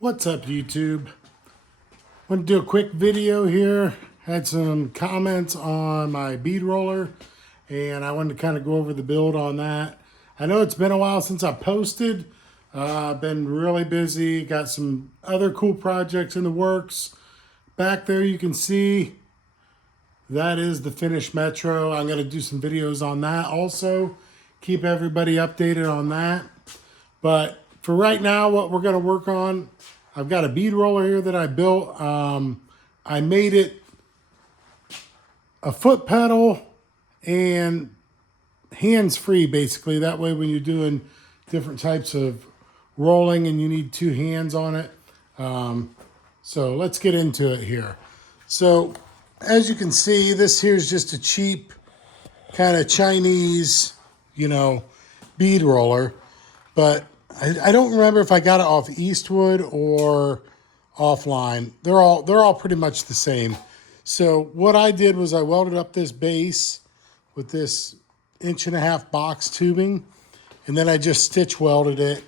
What's up, YouTube? Want to do a quick video here. Had some comments on my bead roller, and I wanted to kind of go over the build on that. I know it's been a while since I posted. I've been really busy. Got some other cool projects in the works. Back there you can see that is the finished Metro. I'm going to do some videos on that also. Keep everybody updated on that. But for right now, what we're going to work on, I've got a bead roller here that I built. I made it a foot pedal and hands-free, basically. That way when you're doing different types of rolling and you need two hands on it. So let's get into it here. So as you can see, this here is just a cheap kind of Chinese, bead roller. But I don't remember if I got it off Eastwood or offline. They're all pretty much the same. So what I did was I welded up this base with this 1.5-inch box tubing, and then I just stitch welded it,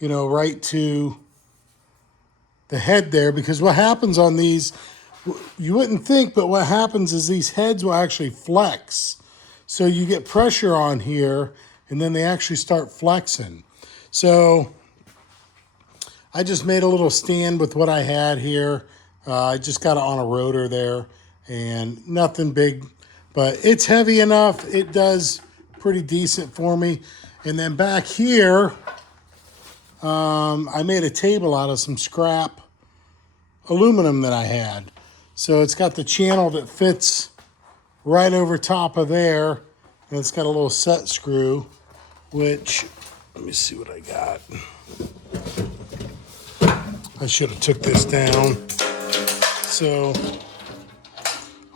right to the head there. Because what happens on these, you wouldn't think, but what happens is these heads will actually flex. So you get pressure on here, and then they actually start flexing. So I just made a little stand with what I had here. I just got it on a rotor there, and nothing big, but it's heavy enough. It does pretty decent for me. And then back here, I made a table out of some scrap aluminum that I had. So it's got the channel that fits right over top of there, and it's got a little set screw, which, let me see what I got. I should have took this down. So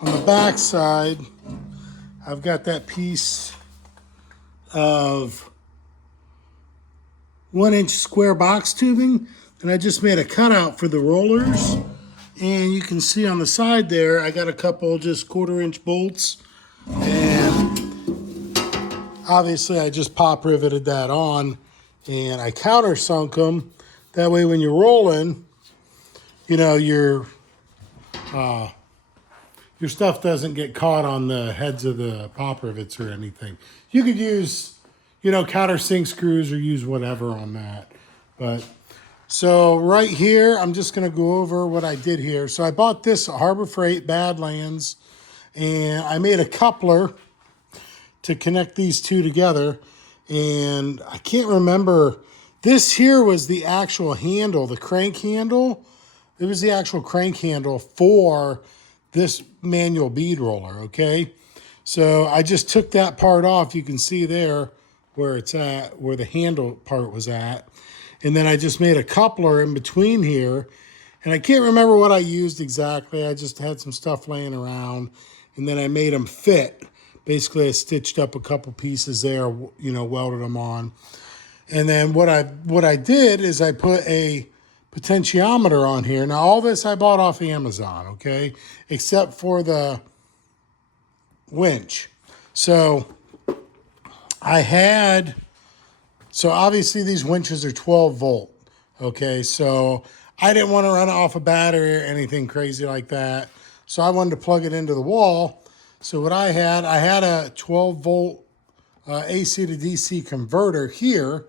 on the back side, I've got that piece of 1-inch square box tubing, and I just made a cutout for the rollers. And you can see on the side there, I got a couple just 1/4-inch bolts, and obviously I just pop riveted that on, and I countersunk them. That way when you're rolling, your stuff doesn't get caught on the heads of the pop rivets or anything. You could use, countersink screws or use whatever on that. But so right here, I'm just going to go over what I did here. So I bought this at Harbor Freight, Badlands, and I made a coupler to connect these two together. And I can't remember, this here was the actual handle, the crank handle. It was the actual crank handle for this manual bead roller, okay? So I just took that part off. You can see there where it's at, where the handle part was at. And then I just made a coupler in between here. And I can't remember what I used exactly. I just had some stuff laying around. And then I made them fit. Basically, I stitched up a couple pieces there, welded them on. And then what I did is I put a potentiometer on here. Now, all this I bought off Amazon, okay? Except for the winch. So obviously these winches are 12 volt, okay? So I didn't want to run it off a battery or anything crazy like that. So I wanted to plug it into the wall. So what I had a 12 volt AC to DC converter here,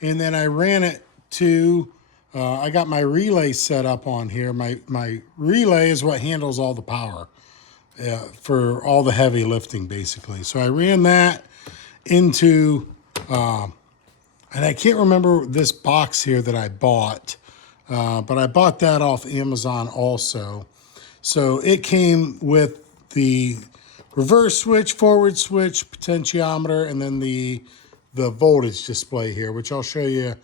and then I ran it to, I got my relay set up on here. My relay is what handles all the power for all the heavy lifting, basically. So I ran that into, and I can't remember this box here that I bought, but I bought that off Amazon also. So it came with the reverse switch, forward switch, potentiometer, and then the voltage display here, which I'll show you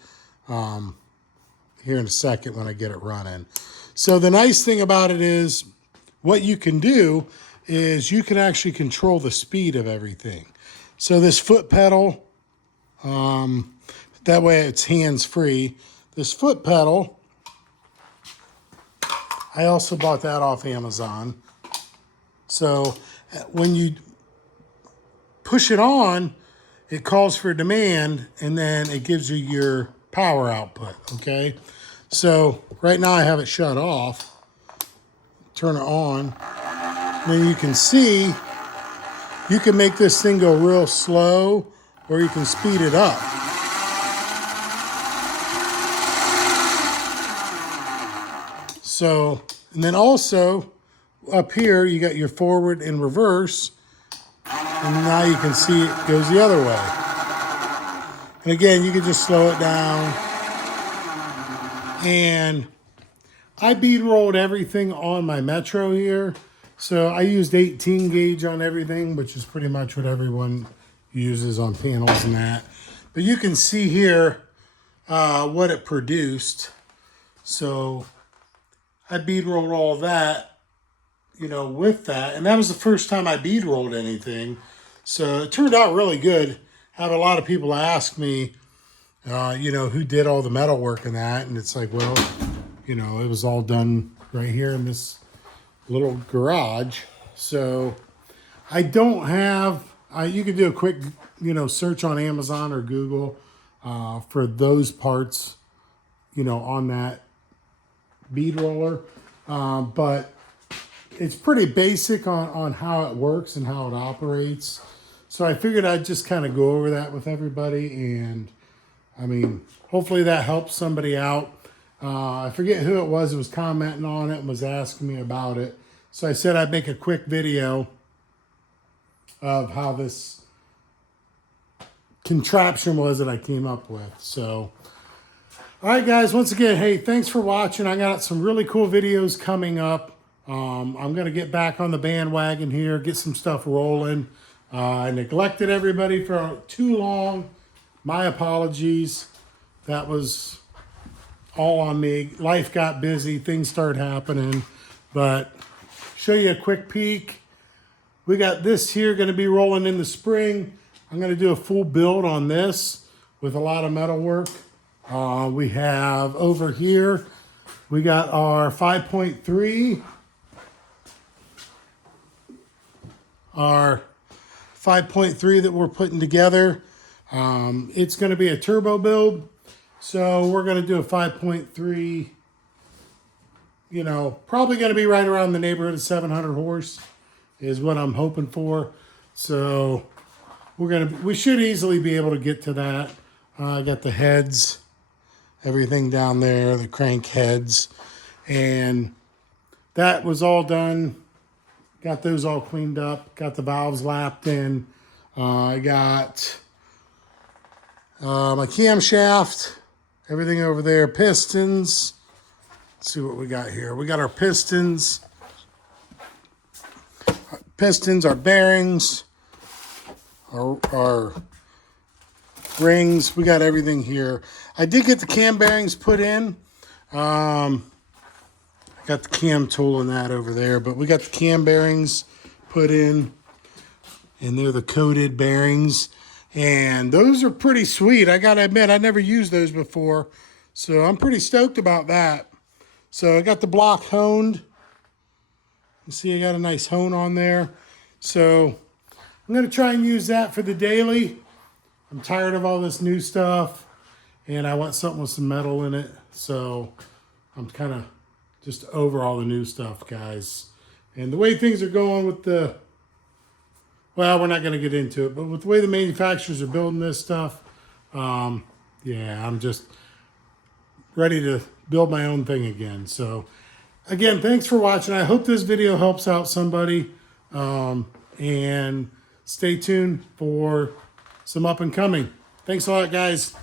here in a second when I get it running. So the nice thing about it is what you can do is you can actually control the speed of everything. So this foot pedal, that way it's hands-free. This foot pedal, I also bought that off Amazon. So when you push it on, it calls for demand, and then it gives you your power output, okay? So right now I have it shut off. Turn it on. Then you can see, you can make this thing go real slow or you can speed it up. So, and then also up here, you got your forward and reverse. And now you can see it goes the other way. And again, you can just slow it down. And I bead rolled everything on my Metro here. So I used 18 gauge on everything, which is pretty much what everyone uses on panels and that. But you can see here what it produced. So I bead rolled all that, you know, with that. And that was the first time I bead rolled anything. So it turned out really good. I have a lot of people ask me, you know, who did all the metal work and that. And it's like, well, you know, it was all done right here in this little garage. So I don't have, you can do a quick, you know, search on Amazon or Google for those parts, you know, on that bead roller. But it's pretty basic on how it works and how it operates. So I figured I'd just kind of go over that with everybody. And I mean, hopefully that helps somebody out. I forget who it was commenting on it and was asking me about it. So I said I'd make a quick video of how this contraption was that I came up with. So, all right, guys, once again, hey, thanks for watching. I got some really cool videos coming up. I'm going to get back on the bandwagon here, get some stuff rolling. I neglected everybody for too long. My apologies. That was all on me. Life got busy. Things started happening. But show you a quick peek. We got this here going to be rolling in the spring. I'm going to do a full build on this with a lot of metal work. We have over here, we got our 5.3. Our 5.3 that we're putting together. It's going to be a turbo build. So we're going to do a 5.3, you know, probably going to be right around the neighborhood of 700 horse is what I'm hoping for. So we should easily be able to get to that. I got the heads, everything down there, the crank heads, and that was all done. Got those all cleaned up. Got the valves lapped in. I got my camshaft, everything over there, pistons. Let's see what we got here. We got our pistons, our bearings, our rings. We got everything here. I did get the cam bearings put in. Got the cam tool and that over there, but we got the cam bearings put in, and they're the coated bearings, and those are pretty sweet. I gotta admit, I never used those before, so I'm pretty stoked about that. So I got the block honed. You see I got a nice hone on there. So I'm gonna try and use that for the daily. I'm tired of all this new stuff, and I want something with some metal in it, so I'm kind of just over all the new stuff, guys. And the way things are going with the, well, we're not going to get into it, but with the way the manufacturers are building this stuff, yeah, I'm just ready to build my own thing again. So, again, thanks for watching. I hope this video helps out somebody. And stay tuned for some up and coming. Thanks a lot, guys.